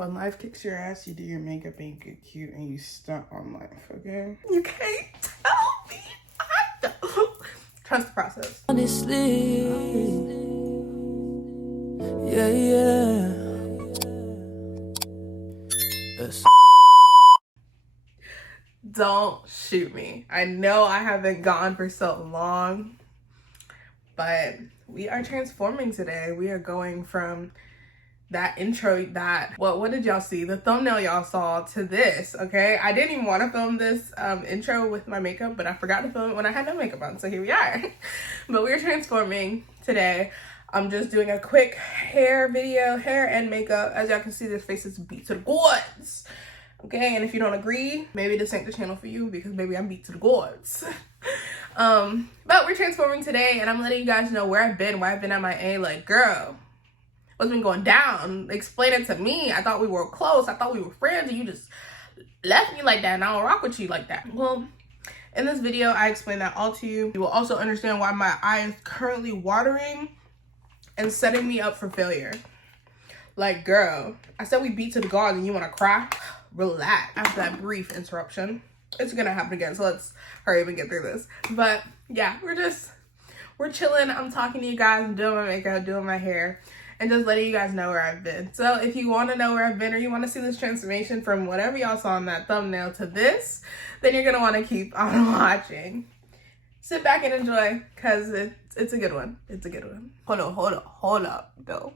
when life kicks your ass, you do your makeup and you get cute and you stunt on life, okay? You can't tell me I don't. Trust the process. Honestly, yeah. Don't shoot me. I know I haven't gone for so long, but we are transforming today. We are going from that intro, what did y'all see? The thumbnail y'all saw to this, okay? I didn't even want to film this intro with my makeup, but I forgot to film it when I had no makeup on, so here we are. But we're transforming today. I'm just doing a quick hair video, hair and makeup. As y'all can see, this face is beat to the gourds. Okay, and if you don't agree, maybe this ain't the channel for you because maybe I'm beat to the gourds. But we're transforming today and I'm letting you guys know where I've been, why I've been MIA. Like, girl, what's been going down? Explain it to me. I thought we were close. I thought we were friends and you just left me like that and I don't rock with you like that. Well, in this video, I explain that all to you. You will also understand why my eye is currently watering and setting me up for failure. Like, girl, I said we beat to the guards and you want to cry? Relax. After that brief interruption, it's gonna happen again, so let's hurry up and get through this. But yeah, we're chilling. I'm talking to you guys, I'm doing my makeup, doing my hair, and just letting you guys know where I've been. So if you want to know where I've been or you want to see this transformation from whatever y'all saw in that thumbnail to this, then you're gonna want to keep on watching. Sit back and enjoy, because it's a good one. It's a good one. Hold up though.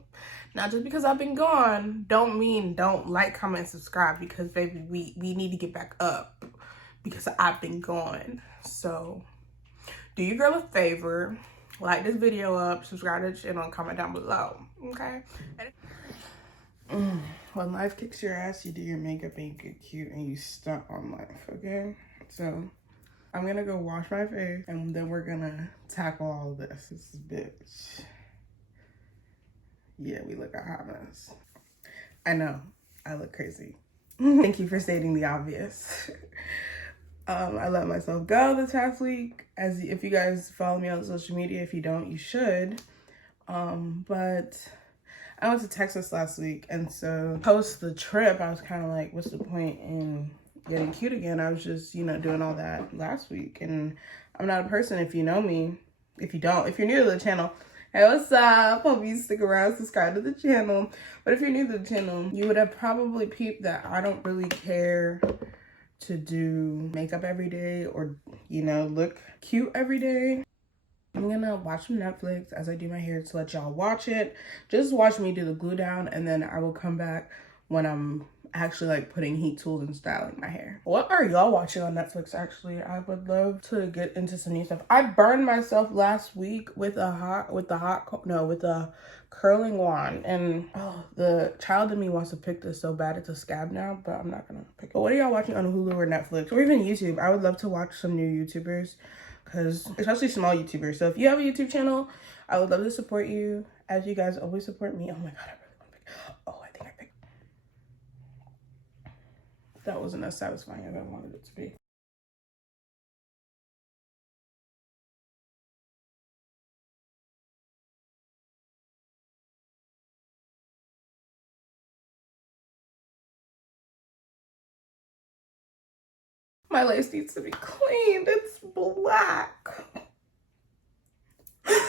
Now, just because I've been gone, don't mean don't like, comment, subscribe, because baby, we need to get back up because I've been gone. So do your girl a favor, like this video up, subscribe to the channel, and comment down below, okay? When life kicks your ass, you do your makeup and you get cute and you stunt on life, okay? So I'm gonna go wash my face and then we're gonna tackle all of this. This is bitch. Yeah, we look a hot mess. I know, I look crazy. Thank you for stating the obvious. I let myself go this past week. If you guys follow me on social media, if you don't, you should. But I went to Texas last week, and so post the trip, I was kind of like, what's the point in getting cute again? I was just, doing all that last week, and I'm not a person, if you know me, if you're new to the channel, hey, what's up? Hope you stick around, subscribe to the channel. But if you're new to the channel, you would have probably peeped that I don't really care to do makeup every day or, look cute every day. I'm gonna watch some Netflix as I do my hair to let y'all watch it. Just watch me do the glue down, and then I will come back when I'm actually like putting heat tools and styling my hair. What are y'all watching on Netflix? Actually, I would love to get into some new stuff. I burned myself last week with a curling wand, and the child in me wants to pick this so bad. It's a scab now, but I'm not gonna pick it. But what are y'all watching on Hulu or Netflix or even YouTube? I would love to watch some new YouTubers, especially small YouTubers. So if you have a YouTube channel, I would love to support you as you guys always support me. Oh my god, I really want to pick. Oh, I think I picked. That wasn't as satisfying as I wanted it to be. My lace needs to be cleaned. It's black. Okay,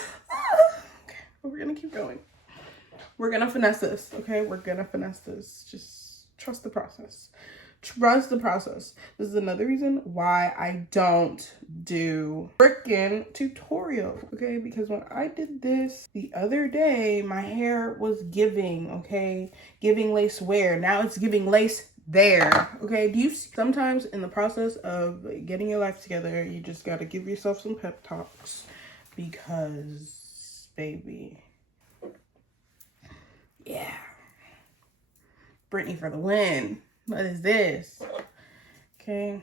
we're gonna keep going. We're gonna finesse this, okay? We're gonna finesse this. Just trust the process. Trust the process. This is another reason why I don't do freaking tutorials, okay? Because when I did this the other day, my hair was giving, okay? Giving lace wear. Now it's giving lace there, okay? Do you see? Sometimes in the process of getting your life together, you just gotta give yourself some pep talks because, baby, yeah. Brittany for the win. What is this? Okay.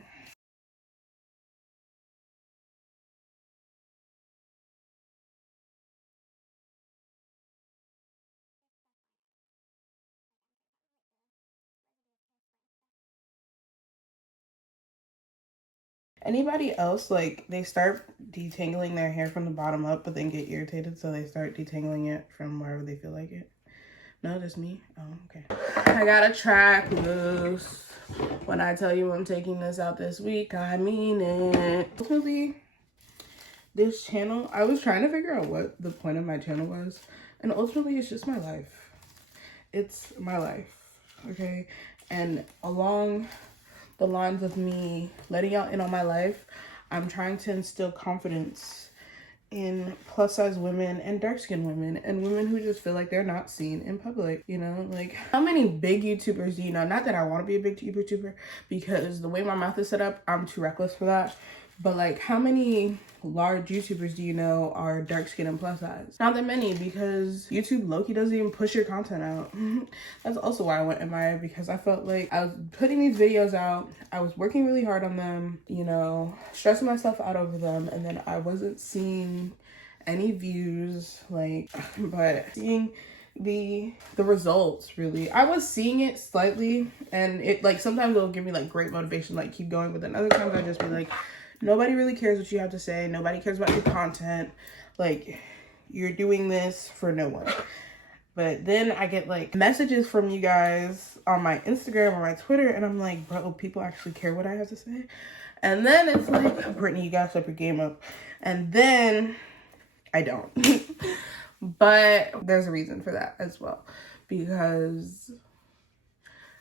Anybody else, like, they start detangling their hair from the bottom up, but then get irritated, so they start detangling it from wherever they feel like it? No, that's me. Oh, okay. I got a track loose. When I tell you I'm taking this out this week, I mean it. Ultimately, this channel, I was trying to figure out what the point of my channel was. And ultimately, it's just my life. It's my life, okay? And along the lines of me letting y'all in on my life, I'm trying to instill confidence in plus size women and dark skinned women and women who just feel like they're not seen in public, you know? Like, how many big YouTubers do you know? Not that I want to be a big YouTuber, because the way my mouth is set up, I'm too reckless for that. But like, how many large YouTubers do you know are dark skinned and plus size? Not that many, because YouTube low-key doesn't even push your content out. That's also why I went MIA, because I felt like I was putting these videos out, I was working really hard on them, you know, stressing myself out over them, and then I wasn't seeing any views, like, but seeing the results, really. I was seeing it slightly, and it, like, sometimes it'll give me like great motivation, like keep going, but then other times I just be like, nobody really cares what you have to say. Nobody cares about your content. Like, you're doing this for no one. But then I get like messages from you guys on my Instagram or my Twitter, and I'm like, bro, people actually care what I have to say. And then it's like, Brittany, you gotta step your game up. And then I don't. But there's a reason for that as well, because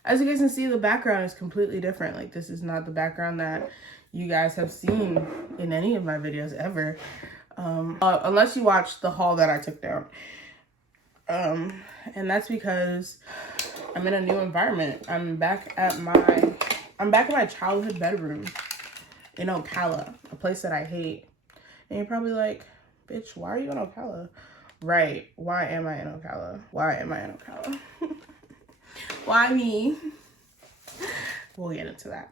as you guys can see, the background is completely different. Like, this is not the background that you guys have seen in any of my videos ever, unless you watch the haul that I took down. And that's because I'm in a new environment. I'm back at my childhood bedroom in Ocala, a place that I hate. And you're probably like, bitch, why are you in Ocala? Right, why am I in Ocala? Why am I in Ocala? Why me? We'll get into that.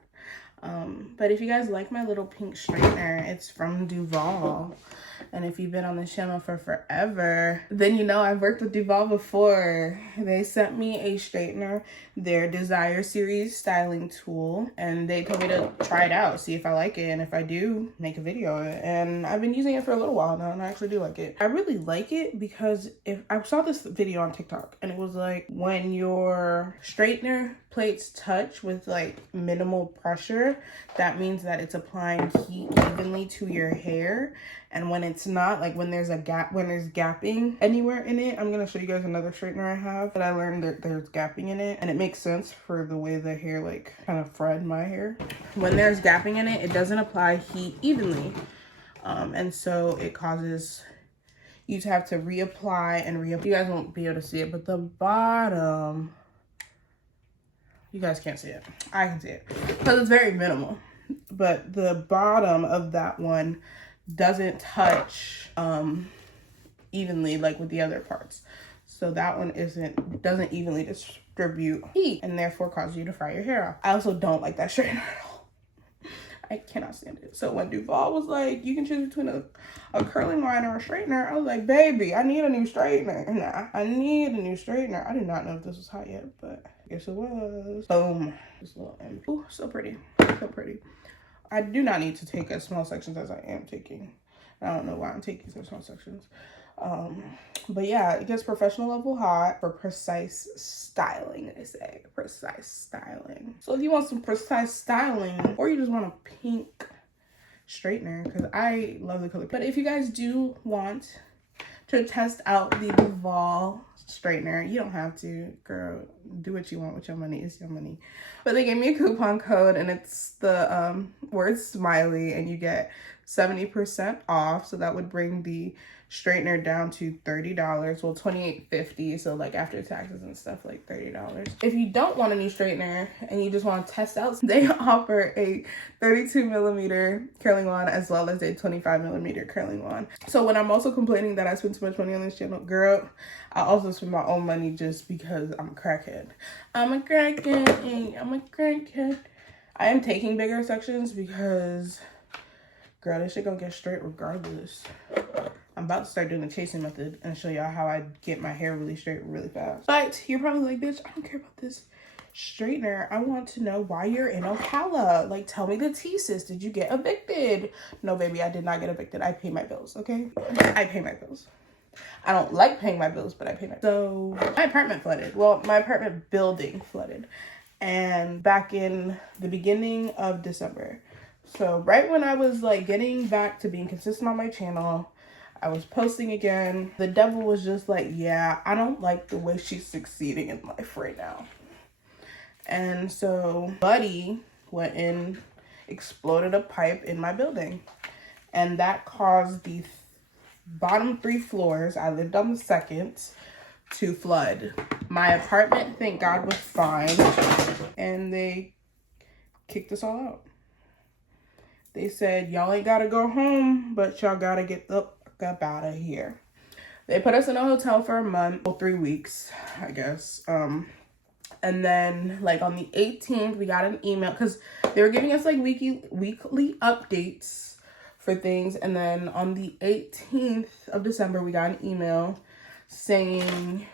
But if you guys like my little pink straightener, it's from Duvolle. And if you've been on this channel for forever, then you know I've worked with Duvolle before. They sent me a straightener, their Desire Series styling tool, and they told me to try it out, see if I like it, and if I do, make a video of it. And I've been using it for a little while now, and I actually do like it. I really like it because if I saw this video on TikTok, and it was like, when your straightener plates touch with like minimal pressure, that means that it's applying heat evenly to your hair. And when it's not, like when there's a gap, when there's gapping anywhere in it, I'm gonna show you guys another straightener I have that I learned that there's gapping in it, and it makes sense for the way the hair like kind of fried my hair. When there's gapping in it, it doesn't apply heat evenly, and so it causes you to have to reapply and reapply. You guys won't be able to see it, but the bottom, you guys can't see it. I can see it because it's very minimal, but the bottom of that one doesn't touch evenly like with the other parts. So that one doesn't evenly distribute heat and therefore cause you to fry your hair off. I also don't like that straightener at all. I cannot stand it. So when Duvolle was like, you can choose between a curling line or a straightener, I was like, baby, I need a new straightener. Nah, I need a new straightener. I did not know if this was hot yet, but I guess it was. Boom. This little end. Ooh, so pretty. So pretty. I do not need to take as small sections as I am taking. I don't know why I'm taking such small sections. But yeah, it gets professional level hot for precise styling, they say. Precise styling. So if you want some precise styling, or you just want a pink straightener, because I love the color. But if you guys do want to test out the Duvolle straightener, you don't have to, girl. Do what you want with your money. It's your money. But they gave me a coupon code, and it's the word smiley, and you get 70% off. So that would bring the straightener down to $30. Well, $28.50. So like after taxes and stuff, like $30. If you don't want a new straightener and you just want to test out, they offer a 32mm curling wand as well as a 25mm curling wand. So when I'm also complaining that I spend too much money on this channel, girl, I also spend my own money just because I'm a crackhead. I'm a crackhead. I'm a crackhead. I am taking bigger sections because, girl, this shit gonna get straight regardless. I'm about to start doing the chasing method and show y'all how I get my hair really straight really fast. But you're probably like, bitch, I don't care about this straightener. I want to know why you're in Ocala. Like, tell me the tea, sis. Did you get evicted? No, baby, I did not get evicted. I pay my bills, okay? I pay my bills. I don't like paying my bills, but I pay my bills. So my apartment flooded. Well, my apartment building flooded. And back in the beginning of December. So right when I was like getting back to being consistent on my channel, I was posting again. The devil was just like, yeah, I don't like the way she's succeeding in life right now. And so Buddy went in, exploded a pipe in my building. And that caused the bottom 3 floors, I lived on the second, to flood. My apartment, thank God, was fine. And they kicked us all out. They said, y'all ain't gotta go home, but y'all gotta get the fuck up out of here. They put us in a hotel for a month, well, 3 weeks, I guess. And then like on the 18th, we got an email because they were giving us like weekly updates for things. And then on the 18th of December, we got an email saying,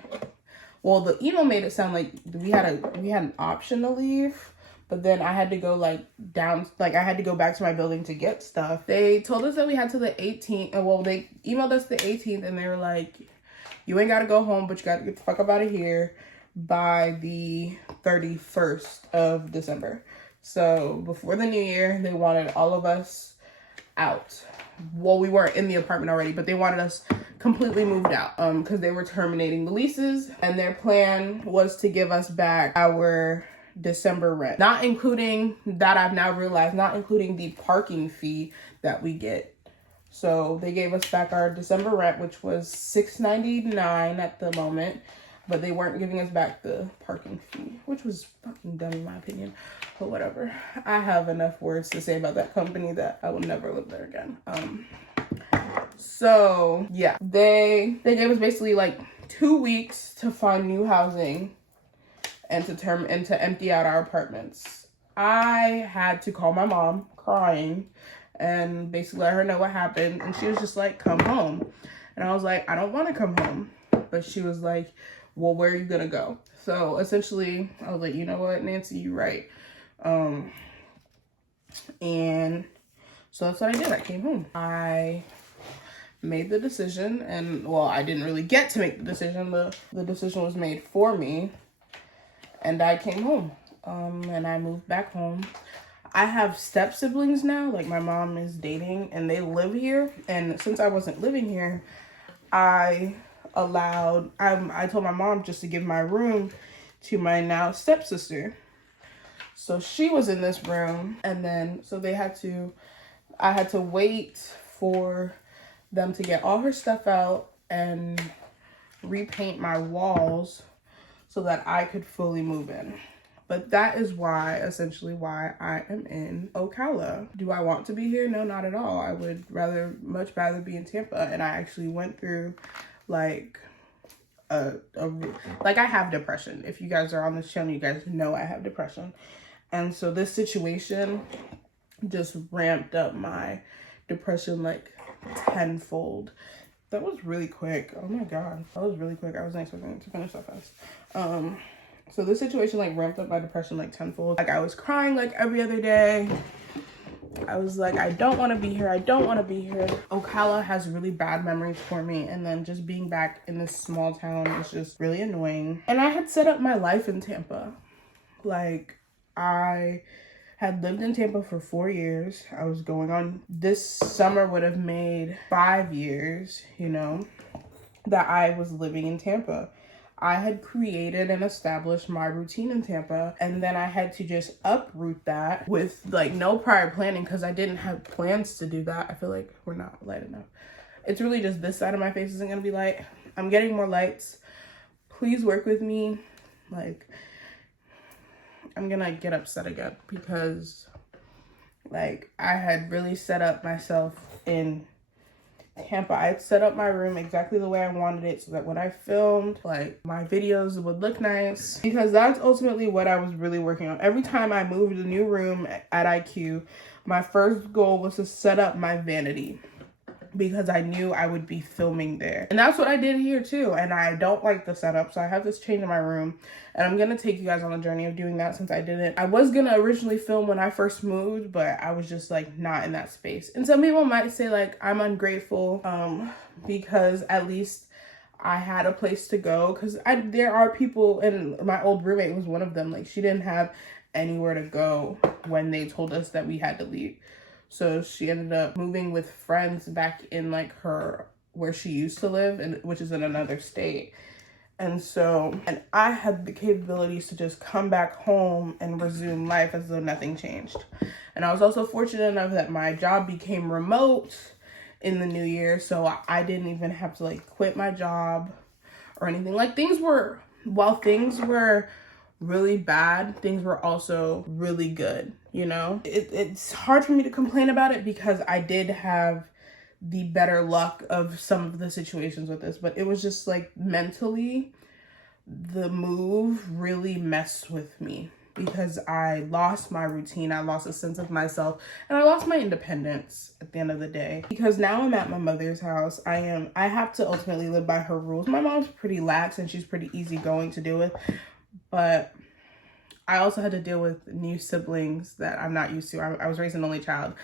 well, the email made it sound like we had an option to leave, but then I had to go like down, like I had to go back to my building to get stuff. They told us that we had to the 18th, and well, they emailed us the 18th, and they were like, you ain't gotta go home, but you gotta get the fuck up out of here by the 31st of December. So before the new year, they wanted all of us out. Well, we weren't in the apartment already, but they wanted us completely moved out because they were terminating the leases, and their plan was to give us back our December rent, not including that, I've now realized, not including the parking fee that we get. So they gave us back our December rent, which was $6.99 at the moment, but they weren't giving us back the parking fee, which was fucking dumb in my opinion, but whatever. I have enough words to say about that company that I will never live there again. So yeah, they gave us basically like 2 weeks to find new housing and to empty out our apartments. I had to call my mom crying and basically let her know what happened, and she was just like, come home. And I was like, I don't want to come home. But she was like, well, where are you gonna go? So essentially I was like, you know what, Nancy, you're right. And so that's what I did. I came home. I made the decision, and well, I didn't really get to make the decision. The decision was made for me, and I came home. And I moved back home. I have step siblings now, like my mom is dating, and they live here. And since I wasn't living here, I told my mom just to give my room to my now stepsister. So she was in this room, and then so I had to wait for them to get all her stuff out and repaint my walls so that I could fully move in. But that is essentially why I am in Ocala. Do I want to be here? No, not at all. I would much rather be in Tampa. And I actually went through like like I have depression. If you guys are on this channel, you guys know I have depression. And so this situation just ramped up my depression like tenfold. That was really quick. Oh my God, that was really quick. I wasn't expecting it to finish that fast. So this situation like ramped up my depression like tenfold. Like I was crying like every other day. I was like, I don't want to be here. I don't want to be here. Ocala has really bad memories for me. And then just being back in this small town is just really annoying. And I had set up my life in Tampa. Like I had lived in Tampa for 4 years. I was going on, this summer would have made 5 years, you know, that I was living in Tampa. I had created and established my routine in Tampa, and then I had to just uproot that with like no prior planning because I didn't have plans to do that. I feel like we're not light enough. It's really just this side of my face isn't gonna be light. I'm getting more lights. Please work with me. Like, I'm gonna get upset again because like I had really set up myself in Tampa. I set up my room exactly the way I wanted it so that when I filmed, like my videos would look nice, because that's ultimately what I was really working on. Every time I moved a new room at IQ, my first goal was to set up my vanity because I knew I would be filming there. And that's what I did here too. And I don't like the setup, so I have this change in my room, and I'm gonna take you guys on the journey of doing that since I didn't. I was gonna originally film when I first moved, but I was just like not in that space. And some people might say like I'm ungrateful because at least I had a place to go, because there are people, and my old roommate was one of them. Like, she didn't have anywhere to go when they told us that we had to leave. So she ended up moving with friends back in like where she used to live, and which is in another state. And I had the capabilities to just come back home and resume life as though nothing changed. And I was also fortunate enough that my job became remote in the new year, so I didn't even have to like quit my job or anything. Like, while things were really bad, things were also really good, you know? It's hard for me to complain about it because I did have the better luck of some of the situations with this, but it was just like mentally, the move really messed with me because I lost my routine, I lost a sense of myself, and I lost my independence at the end of the day. Because now I'm at my mother's house, I have to ultimately live by her rules. My mom's pretty lax and she's pretty easygoing to deal with, but I also had to deal with new siblings that I'm not used to. I was raised an only child.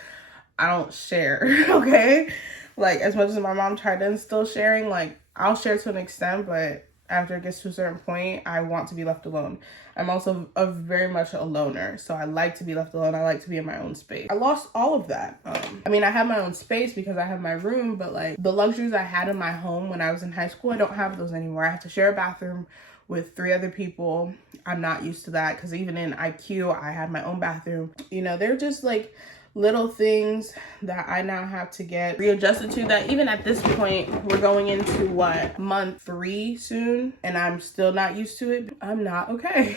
I don't share, okay? Like, as much as my mom tried to instill sharing, like, I'll share to an extent, but after it gets to a certain point, I want to be left alone. I'm also very much a loner, so I like to be left alone. I like to be in my own space. I lost all of that. I mean, I have my own space because I have my room, but like the luxuries I had in my home when I was in high school, I don't have those anymore. I have to share a bathroom with 3 other people. I'm not used to that because even in IQ, I had my own bathroom. You know, they're just like little things that I now have to get readjusted to, that even at this point, we're going into what, month 3 soon, and I'm still not used to it. I'm not okay.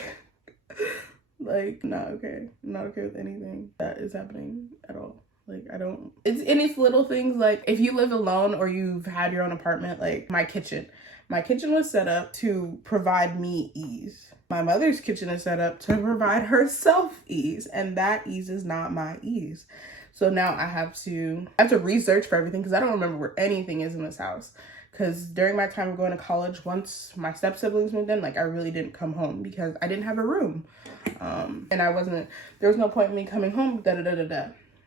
Like, not okay. I'm not okay with anything that is happening at all. Like, it's little things. Like, if you live alone or you've had your own apartment, like my kitchen was set up to provide me ease. My mother's kitchen is set up to provide herself ease, and that ease is not my ease. So now I have to research for everything because I don't remember where anything is in this house. Because during my time of going to college, once my step siblings moved in, like, I really didn't come home because I didn't have a room. And there was no point in me coming home,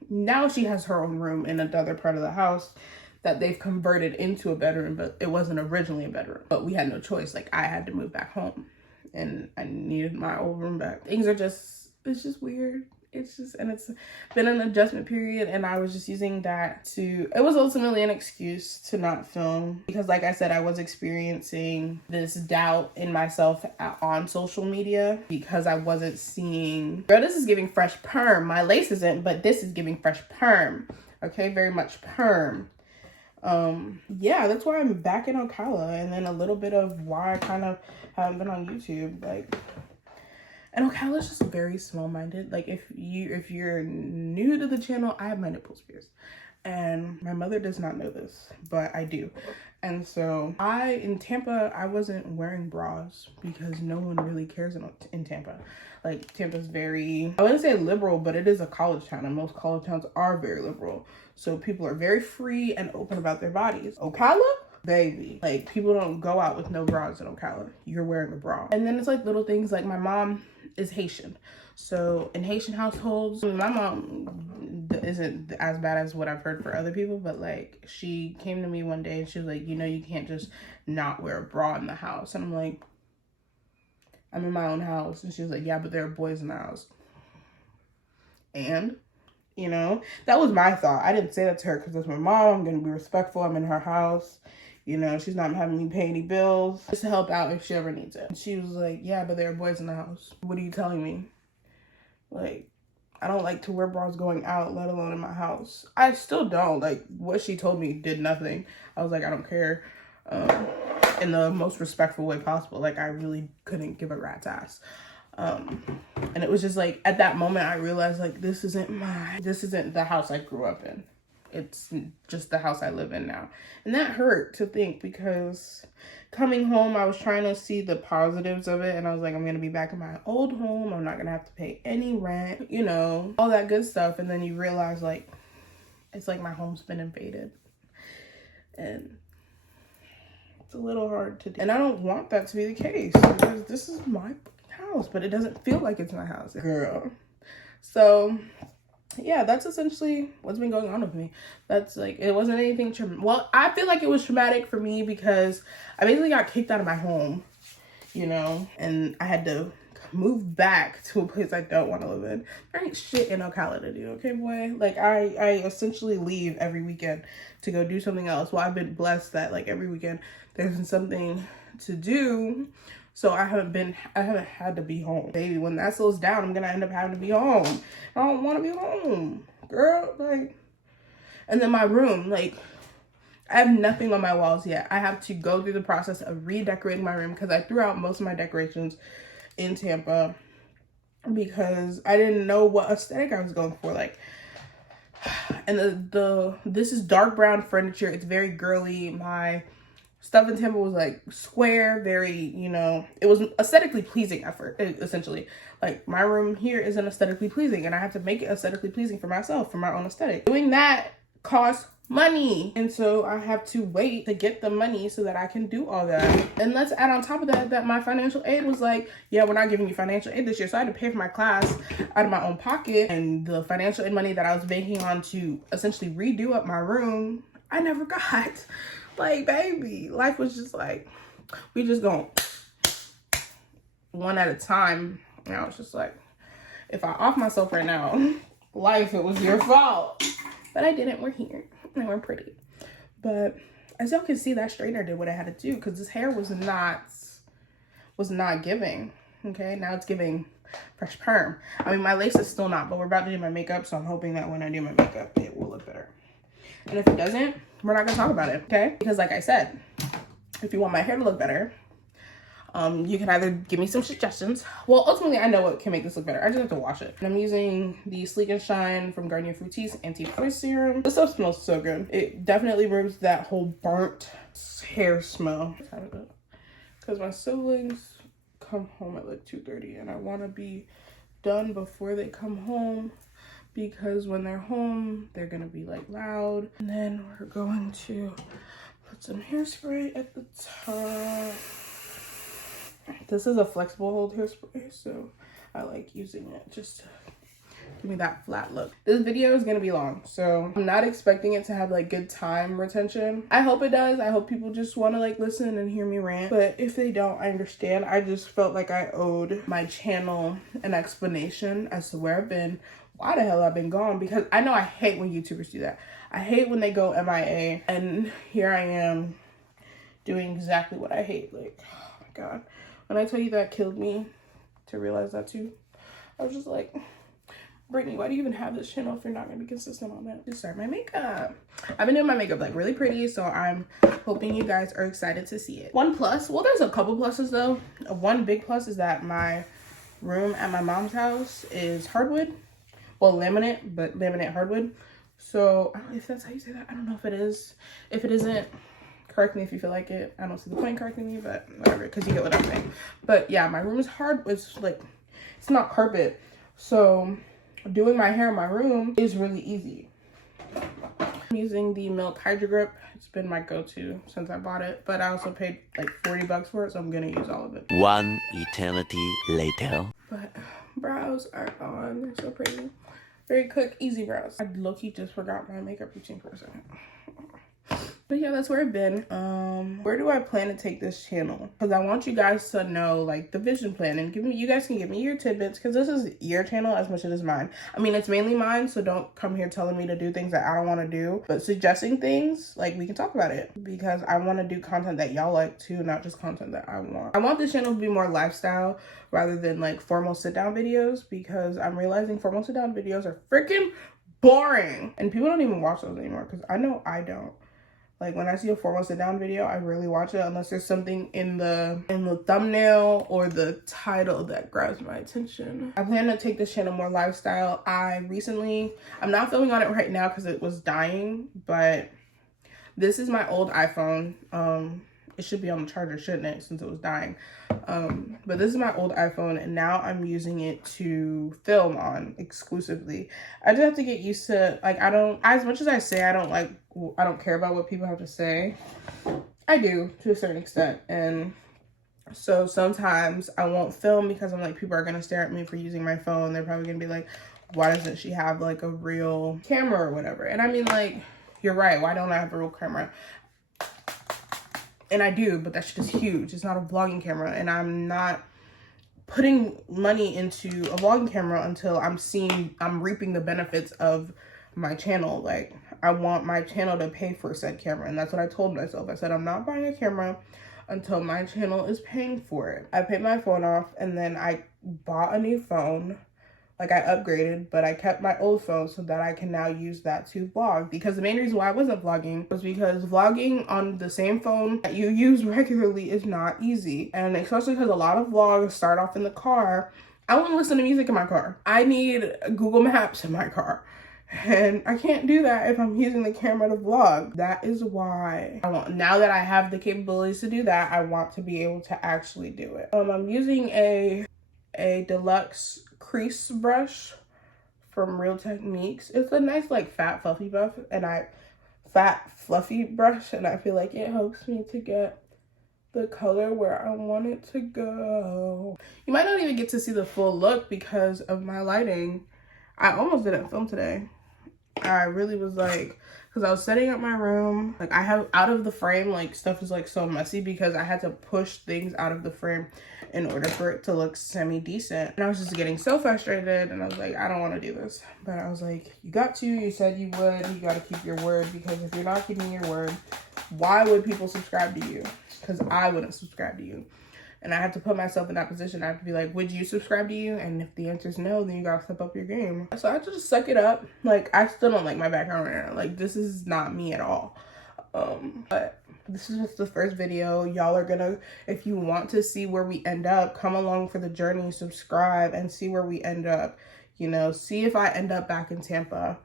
Now she has her own room in another part of the house that they've converted into a bedroom, but it wasn't originally a bedroom. But we had no choice. Like, I had to move back home and I needed my old room back. It's just weird. It's been an adjustment period, and I was just using that it was ultimately an excuse to not film because, like I said, I was experiencing this doubt in myself on social media because I wasn't seeing, girl, this is giving fresh perm. My lace isn't, but this is giving fresh perm. Okay, very much perm. Yeah, that's why I'm back in Ocala, and then a little bit of why I kind of haven't been on YouTube. Like, and Ocala is just very small-minded. Like, if you're new to the channel, I have my nipples pierced, and my mother does not know this, but I do. And so in Tampa, I wasn't wearing bras because no one really cares in Tampa. Like, Tampa's very, I wouldn't say liberal, but it is a college town, and most college towns are very liberal. So people are very free and open about their bodies. Ocala? Baby. Like, people don't go out with no bras in Ocala. You're wearing a bra. And then it's like little things, like my mom is Haitian. So in Haitian households, my mom isn't as bad as what I've heard for other people, but like, she came to me one day and she was like, you know, you can't just not wear a bra in the house. And I'm like, I'm in my own house. And she was like, yeah, but there are boys in the house. And, you know, that was my thought. I didn't say that to her because that's my mom. I'm going to be respectful. I'm in her house. You know, she's not having me pay any bills. Just to help out if she ever needs it. And she was like, yeah, but there are boys in the house. What are you telling me? Like, I don't like to wear bras going out, let alone in my house. I still don't. Like, what she told me did nothing. I was like, I don't care. In the most respectful way possible. Like, I really couldn't give a rat's ass. And it was just like, at that moment, I realized, like, this isn't the house I grew up in. It's just the house I live in now. And that hurt to think, because coming home, I was trying to see the positives of it. And I was like, I'm going to be back in my old home. I'm not going to have to pay any rent, you know, all that good stuff. And then you realize, like, it's like my home's been invaded. And it's a little hard to do. And I don't want that to be the case, because this is my house, but it doesn't feel like it's my house, girl. So yeah, that's essentially what's been going on with me. That's like, it wasn't anything well, I feel like it was traumatic for me because I basically got kicked out of my home, you know, and I had to move back to a place I don't want to live in. There ain't shit in Ocala to do, okay, boy? Like, I essentially leave every weekend to go do something else. Well, I've been blessed that, like, every weekend there's been something to do. So I haven't had to be home. Baby, when that slows down, I'm gonna end up having to be home. I don't want to be home, girl. Like, and then my room, like, I have nothing on my walls yet. I have to go through the process of redecorating my room because I threw out most of my decorations in Tampa because I didn't know what aesthetic I was going for. Like, and this is dark brown furniture. It's very girly. My stuff in Tampa was like square, very, you know, it was aesthetically pleasing essentially. Like, my room here isn't aesthetically pleasing, and I have to make it aesthetically pleasing for myself, for my own aesthetic. Doing that costs money, and so I have to wait to get the money so that I can do all that. And let's add on top of that my financial aid was like, yeah, we're not giving you financial aid this year. So I had to pay for my class out of my own pocket, and the financial aid money that I was banking on to essentially redo up my room, I never got. Like, baby, life was just like, we just going one at a time. And I was just like, if I off myself right now, life, it was your fault. But I didn't. We're here and we're pretty. But as y'all can see, that straightener did what it had to do, because this hair was not giving. Okay, now it's giving fresh perm. I mean, my lace is still not, but we're about to do my makeup, so I'm hoping that when I do my makeup, it will look better. And if it doesn't, we're not gonna talk about it, okay? Because like I said, if you want my hair to look better, you can either give me some suggestions. Well, ultimately, I know what can make this look better. I just have to wash it. And I'm using the Sleek and Shine from Garnier Fructis Anti-Frizz Serum. This stuff smells so good. It definitely removes that whole burnt hair smell. Because my siblings come home at like 2:30, and I want to be done before they come home, because when they're home, they're gonna be like loud. And then we're going to put some hairspray at the top. This is a flexible hold hairspray, so I like using it just to give me that flat look. This video is gonna be long, so I'm not expecting it to have like good time retention. I hope it does. I hope people just want to like listen and hear me rant, but if they don't, I understand. I just felt like I owed my channel an explanation as to where I've been, why the hell I've been gone, because I know I hate when YouTubers do that. I hate when they go MIA, and here I am doing exactly what I hate. Like, oh my God. When I tell you that killed me to realize that too, I was just like, Brittany, why do you even have this channel if you're not gonna be consistent on it? Just start my makeup. I've been doing my makeup like really pretty, so I'm hoping you guys are excited to see it. One plus, well, there's a couple pluses though. One big plus is that my room at my mom's house is hardwood. Well, laminate, but laminate hardwood. So I don't know if that's how you say that. I don't know if it is. If it isn't, correct me if you feel like it. I don't see the point correcting me, but whatever, because you get what I'm saying. But yeah, my room is hard. It's like, it's not carpet. So doing my hair in my room is really easy. I'm using the Milk Hydro Grip. It's been my go-to since I bought it, but I also paid like 40 bucks for it, so I'm gonna use all of it. One eternity later. But brows are on. They're so pretty. Very quick, easy brows. I low-key just forgot my makeup routine for a second. But yeah, that's where I've been. Where do I plan to take this channel? Because I want you guys to know like the vision plan, and you guys can give me your tidbits, because this is your channel as much as it's mine. I mean, it's mainly mine, so don't come here telling me to do things that I don't want to do, but suggesting things, like, we can talk about it, because I want to do content that y'all like too, not just content that I want. I want this channel to be more lifestyle rather than like formal sit down videos, because I'm realizing formal sit down videos are freaking boring, and people don't even watch those anymore, because I know I don't. Like, when I see a formal sit down video, I rarely watch it unless there's something in the thumbnail or the title that grabs my attention. I plan to take this channel more lifestyle. I'm not filming on it right now because it was dying, but this is my old iPhone. It should be on the charger, shouldn't it, since it was dying. But this is my old iPhone, and now I'm using it to film on exclusively. I just have to get used to, like, as much as I say I don't care about what people have to say, I do to a certain extent. And so sometimes I won't film because I'm like, people are gonna stare at me for using my phone. They're probably gonna be like, why doesn't she have like a real camera or whatever? And I mean, like, you're right, why don't I have a real camera? And I do, but that shit is huge. It's not a vlogging camera, and I'm not putting money into a vlogging camera until I'm reaping the benefits of my channel. Like, I want my channel to pay for said camera, and that's what I told myself. I said, I'm not buying a camera until my channel is paying for it. I paid my phone off, and then I bought a new phone. Like, I upgraded, but I kept my old phone so that I can now use that to vlog. Because the main reason why I wasn't vlogging was because vlogging on the same phone that you use regularly is not easy. And especially because a lot of vlogs start off in the car. I want to listen to music in my car. I need Google Maps in my car. And I can't do that if I'm using the camera to vlog. That is why now that I have the capabilities to do that, I want to be able to actually do it. I'm using a deluxe crease brush from Real Techniques. It's a nice like fat fluffy brush, and I feel like it helps me to get the color where I want it to go. You might not even get to see the full look because of my lighting. I almost didn't film today. I really was like, because I was setting up my room. Like, I have out of the frame, like, stuff is like so messy because I had to push things out of the frame in order for it to look semi-decent. And I was just getting so frustrated, and I was like, I don't want to do this. But I was like, you got to, you said you would, you got to keep your word, because if you're not keeping your word, why would people subscribe to you? Because I wouldn't subscribe to you. And I have to put myself in that position. I have to be like, would you subscribe to you? And if the answer is no, then you gotta step up your game. So I have to just suck it up. Like, I still don't like my background right now. Like, this is not me at all. But this is just the first video. Y'all are gonna, if you want to see where we end up, come along for the journey, subscribe, and see where we end up. You know, see if I end up back in Tampa.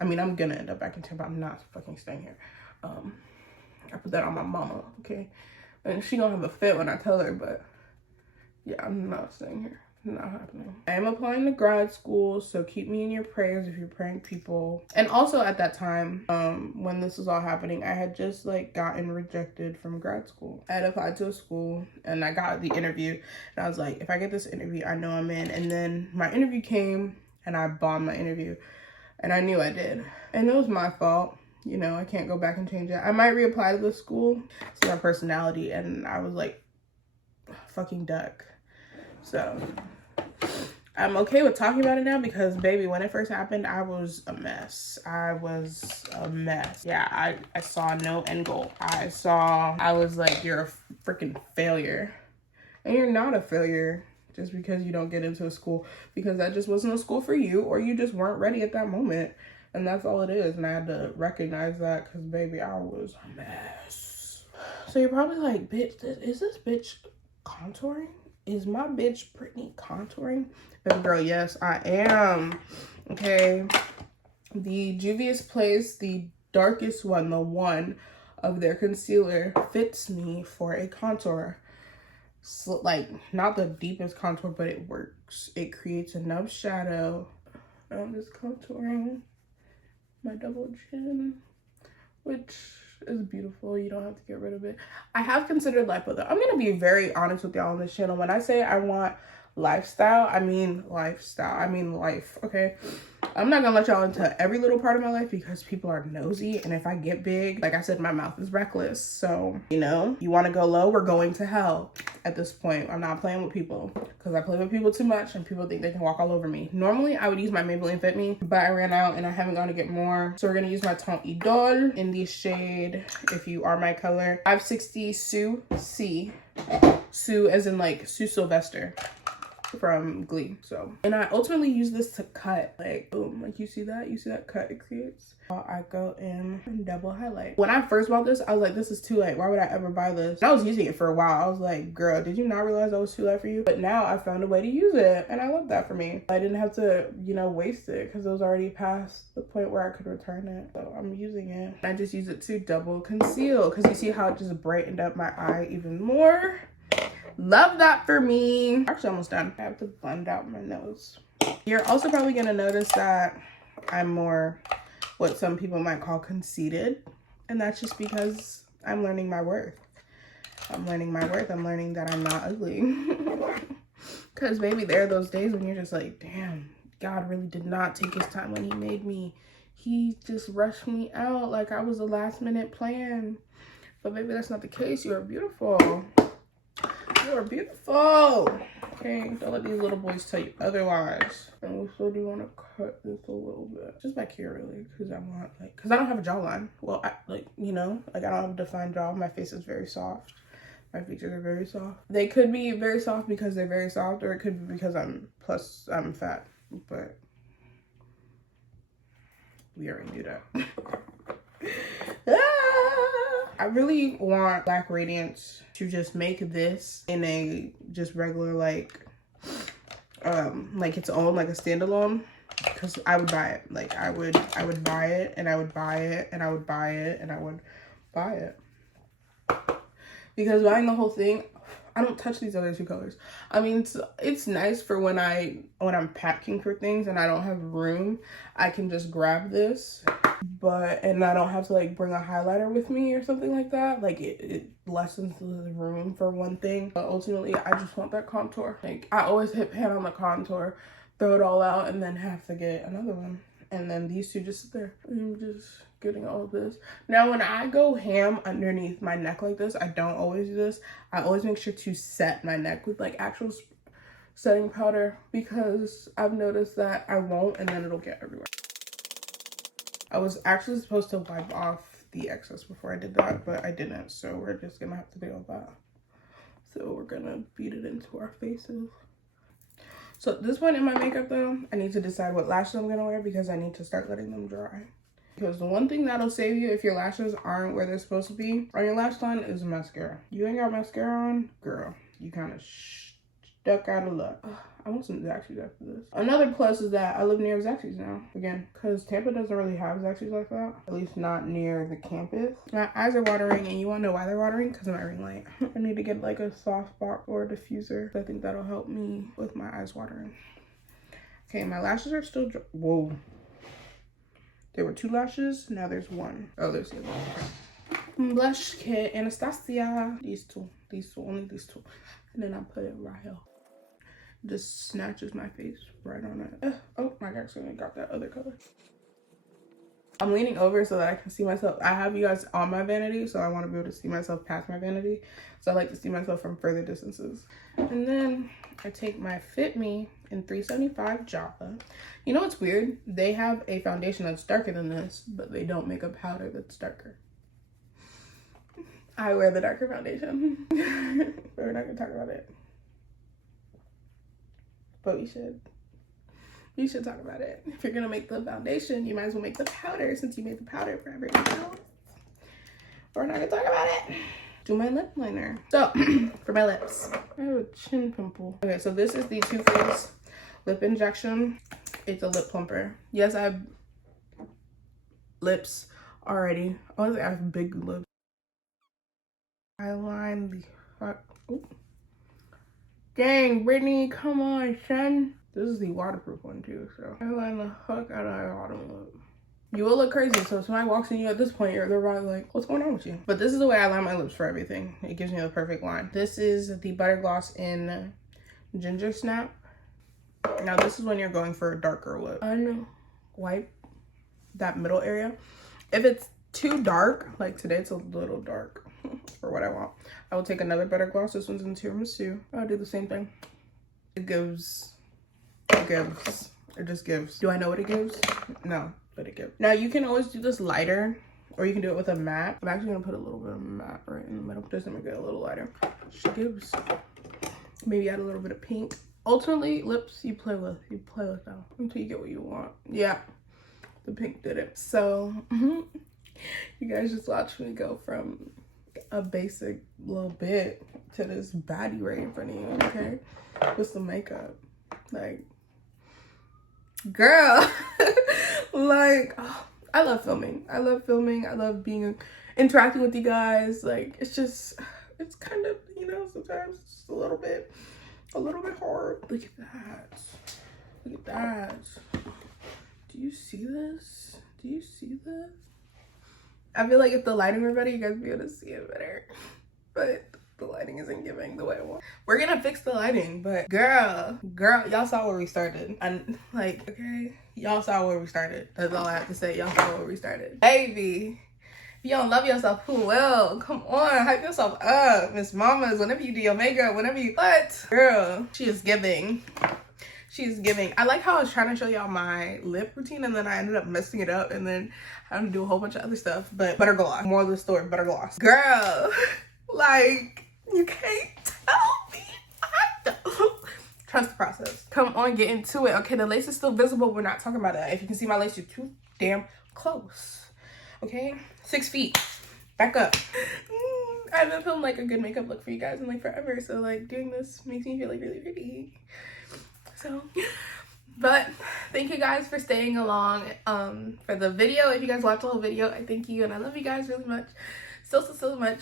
I mean, I'm gonna end up back in Tampa. I'm not fucking staying here. I put that on my mama, okay? And she gonna have a fit when I tell her, but yeah, I'm not staying here. Not happening. I am applying to grad school, so keep me in your prayers if you're praying people. And also at that time, when this was all happening, I had just like gotten rejected from grad school. I had applied to a school and I got the interview, and I was like, if I get this interview, I know I'm in. And then my interview came and I bombed my interview, and I knew I did. And it was my fault. You know, I can't go back and change it. I might reapply to the school. It's my personality, and I was like, fucking duck. So I'm okay with talking about it now because, baby, when it first happened, I was a mess. I was a mess. Yeah, I saw no end goal. I was like, you're a freaking failure. And you're not a failure just because you don't get into a school, because that just wasn't a school for you, or you just weren't ready at that moment. And that's all it is. And I had to recognize that because, baby, I was a mess. So you're probably like, bitch, is this bitch contouring? Is my bitch Brittany contouring? Baby girl, yes, I am. Okay. The Juvia's Place, the darkest one, the one of their concealer, fits me for a contour. So, like, not the deepest contour, but it works. It creates enough shadow. I'm just contouring my double chin, which is beautiful. You don't have to get rid of it. I have considered lipo though. I'm gonna be very honest with y'all on this channel. When I say I want lifestyle, I mean lifestyle. I mean life, okay? I'm not gonna let y'all into every little part of my life because people are nosy, and if I get big, like I said, my mouth is reckless. So, you know, you want to go low, we're going to hell at this point. I'm not playing with people because I play with people too much and people think they can walk all over me. Normally, I would use my Maybelline Fit Me, but I ran out and I haven't gone to get more. So we're gonna use my Teint Idole in the shade If You Are My Color. 560 Sue C. Sue as in like Sue Sylvester from Glee. So, and I ultimately use this to cut, like, boom, like you see that cut it creates. I go in and double highlight. When I first bought this, I was like, this is too light. Why would I ever buy this? And I was using it for a while. I was like, girl, did you not realize that was too light for you? But now I found a way to use it, and I love that for me. I didn't have to, you know, waste it because it was already past the point where I could return it. So I'm using it. I just use it to double conceal because you see how it just brightened up my eye even more. Love that for me. Actually, almost done. I have to blend out my nose. You're also probably gonna notice that I'm more what some people might call conceited, and that's just because I'm learning my worth. I'm learning my worth. I'm learning that I'm not ugly. Because baby, there are those days when you're just like, damn, God really did not take his time when he made me. He just rushed me out like I was a last minute plan. But maybe that's not the case. You are beautiful. You are beautiful. Okay, don't let these little boys tell you otherwise. And also, do you want to cut this a little bit? Just back here, really, because I want, like, because I don't have a jawline. Well, I don't have a defined jaw. My face is very soft. My features are very soft. They could be very soft because they're very soft, or it could be because I'm fat. But we already knew that. I really want Black Radiance to just make this in a just regular like its own, like a standalone, because I would buy it. Like I would buy it, and I would buy it, and I would buy it, and I would buy it. Because buying the whole thing, I don't touch these other two colors. I mean, it's nice for when I'm packing for things and I don't have room, I can just grab this. And I don't have to like bring a highlighter with me or something like that. Like it lessens the room for one thing. But ultimately, I just want that contour. Like I always hit pan on the contour, throw it all out, and then have to get another one. And then these two just sit there. I'm just getting all of this. Now, when I go ham underneath my neck like this, I don't always do this. I always make sure to set my neck with like actual setting powder, because I've noticed that I won't, and then it'll get everywhere. I was actually supposed to wipe off the excess before I did that, but I didn't. So we're just gonna have to do that. So we're gonna beat it into our faces. So at this point in my makeup though, I need to decide what lashes I'm gonna wear, because I need to start letting them dry. Because the one thing that'll save you if your lashes aren't where they're supposed to be on your lash line is mascara. You ain't got mascara on, girl, you kind of stuck out of luck. I want some Zaxby's after this. Another plus is that I live near Zaxby's now. Again, because Tampa doesn't really have Zaxby's like that. At least not near the campus. My eyes are watering, and you want to know why they're watering? Because of my ring light. I need to get like a soft box or a diffuser. I think that'll help me with my eyes watering. Okay, my lashes are still whoa. There were 2 lashes, now there's 1. Oh, there's the other one. Blush kit, Anastasia. These two, only these 2. And then I put it right here. Just snatches my face right on it. Oh, I accidentally got that other color. I'm leaning over so that I can see myself. I have you guys on my vanity, so I want to be able to see myself past my vanity. So I like to see myself from further distances. And then I take my Fit Me in 375 Java. You know what's weird? They have a foundation that's darker than this, but they don't make a powder that's darker. I wear the darker foundation. But we're not gonna talk about it. But we should talk about it. If you're gonna make the foundation, you might as well make the powder, since you made the powder for everyone else. We're not gonna talk about it. Do my lip liner. So, for my lips, I have a chin pimple. Okay, so this is the Too Faced lip injection. It's a lip plumper. Yes, I have lips already. Honestly, I have big lips. I line the fuck. Ooh. Dang, Brittany, come on, son. This is the waterproof one too, so I line the fuck out of my bottom lip. You will look crazy, so if somebody walks in you at this point, they're probably like, what's going on with you? But this is the way I line my lips for everything. It gives me the perfect line. This is the Butter Gloss in Ginger Snap. Now this is when you're going for a darker lip. Unwipe that middle area. If it's too dark, like today it's a little dark for what I want, I will take another Butter Gloss. This one's in Tiramisu. I'll do the same thing. It just gives. Do I know what it gives? No, but it gives. Now you can always do this lighter, or you can do it with a matte. I'm actually gonna put a little bit of matte right in the middle just to make it a little lighter. She gives. Maybe add a little bit of pink. Ultimately, lips you play with them until you get what you want. Yeah, the pink did it. So you guys just watch me go from a basic little bit to this baddie right in front of you, okay? With some makeup. Like, girl. Like, oh, I love filming. I love interacting with you guys. Like, it's kind of, sometimes it's a little bit hard. Look at that. Do you see this? I feel like if the lighting were better, you guys would be able to see it better. But The lighting isn't giving the way I want. We're gonna fix the lighting, but girl, y'all saw where we started. And like, okay, y'all saw where we started. That's all I have to say. Y'all saw where we started. Baby, if you don't love yourself, who will? Come on, hype yourself up. Miss Mamas, whenever you do your makeup, whenever you, what? Girl, she is giving. She's giving. I like how I was trying to show y'all my lip routine and then I ended up messing it up and then I had to do a whole bunch of other stuff. But butter gloss. More of the story, butter gloss. Girl, like, you can't tell me. Trust the process. Come on, get into it. Okay, the lace is still visible. We're not talking about that. If you can see my lace, you're too damn close. Okay? 6 feet. Back up. I haven't filmed like a good makeup look for you guys in like forever. So like doing this makes me feel like really pretty. So, but thank you guys for staying along for the video. If you guys watched the whole video, I thank you and I love you guys really much. So much.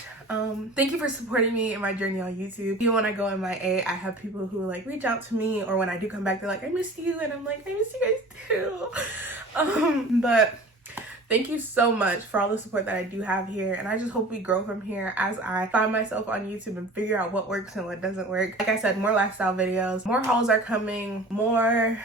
Thank you for supporting me in my journey on YouTube. Even when I go MIA, I have people who like reach out to me, or when I do come back, they're like, I miss you, and I'm like, I miss you guys too. But thank you so much for all the support that I do have here, and I just hope we grow from here as I find myself on YouTube and figure out what works and what doesn't work. Like I said, more lifestyle videos, more hauls are coming, more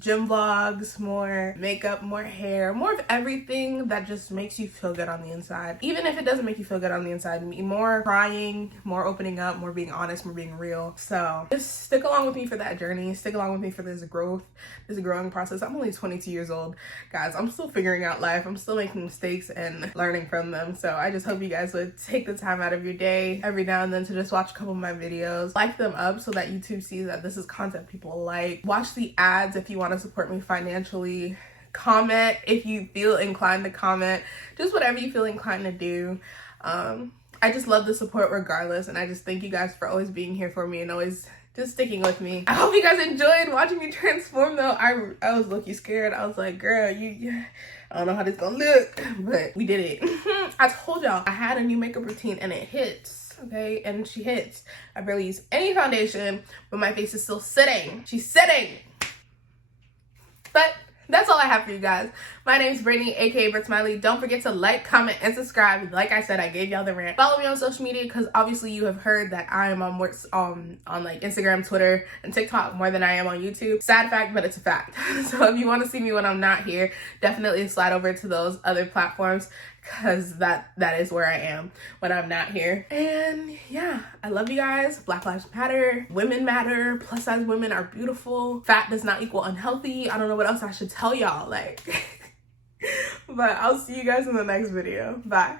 gym vlogs, more makeup, more hair, more of everything that just makes you feel good on the inside. Even if it doesn't make you feel good on the inside, more crying, more opening up, more being honest, more being real. So just stick along with me for that journey. Stick along with me for this growth, this growing process. I'm only 22 years old, guys. I'm still figuring out life. I'm still making mistakes and learning from them. So I just hope you guys would take the time out of your day every now and then to just watch a couple of my videos, like them up so that YouTube sees that this is content people like. Watch the ads if you want to support me financially. Comment if you feel inclined to comment. Just whatever you feel inclined to do. I just love the support regardless, and I just thank you guys for always being here for me and always just sticking with me. I hope you guys enjoyed watching me transform though. I was low-key scared. I was like, girl, I don't know how this gonna look, but we did it. I told y'all I had a new makeup routine and it hits. Okay, and she hits. I barely use any foundation, but my face is still sitting. She's sitting. But that's all I have for you guys. My name's Brittany, aka BrittSmiley. Don't forget to like, comment, and subscribe. Like I said, I gave y'all the rant. Follow me on social media because obviously you have heard that I am on like Instagram, Twitter, and TikTok more than I am on YouTube. Sad fact, but it's a fact. So if you want to see me when I'm not here, definitely slide over to those other platforms, because that is where I am when I'm not here. And yeah, I love you guys. Black lives matter. Women matter. Plus size women are beautiful. Fat does not equal unhealthy. I don't know what else I should tell y'all. Like, but I'll see you guys in the next video. Bye.